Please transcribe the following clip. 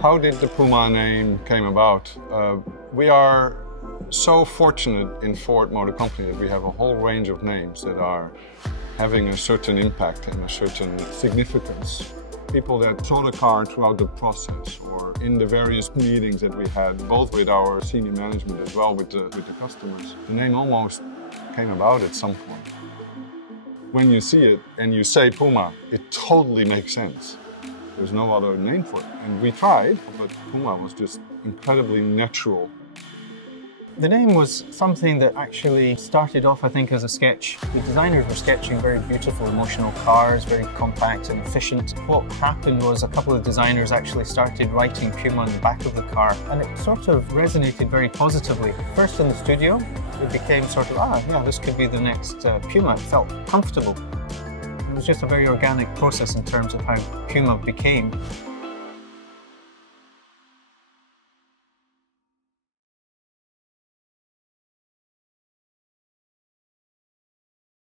How did the Puma name came about? We are so fortunate in Ford Motor Company that we have a whole range of names that are having a certain impact and a certain significance. People that saw the car throughout the process or in the various meetings that we had, both with our senior management as well with the customers. The name almost came about at some point. When you see it and you say Puma, it totally makes sense. There's no other name for it. And we tried, but Puma was just incredibly natural. The name was something that actually started off, I think, as a sketch. The designers were sketching very beautiful, emotional cars, very compact and efficient. What happened was a couple of designers actually started writing Puma on the back of the car, and it sort of resonated very positively. First in the studio, it became sort of, yeah, this could be the next Puma. It felt comfortable. It was just a very organic process in terms of how Puma became.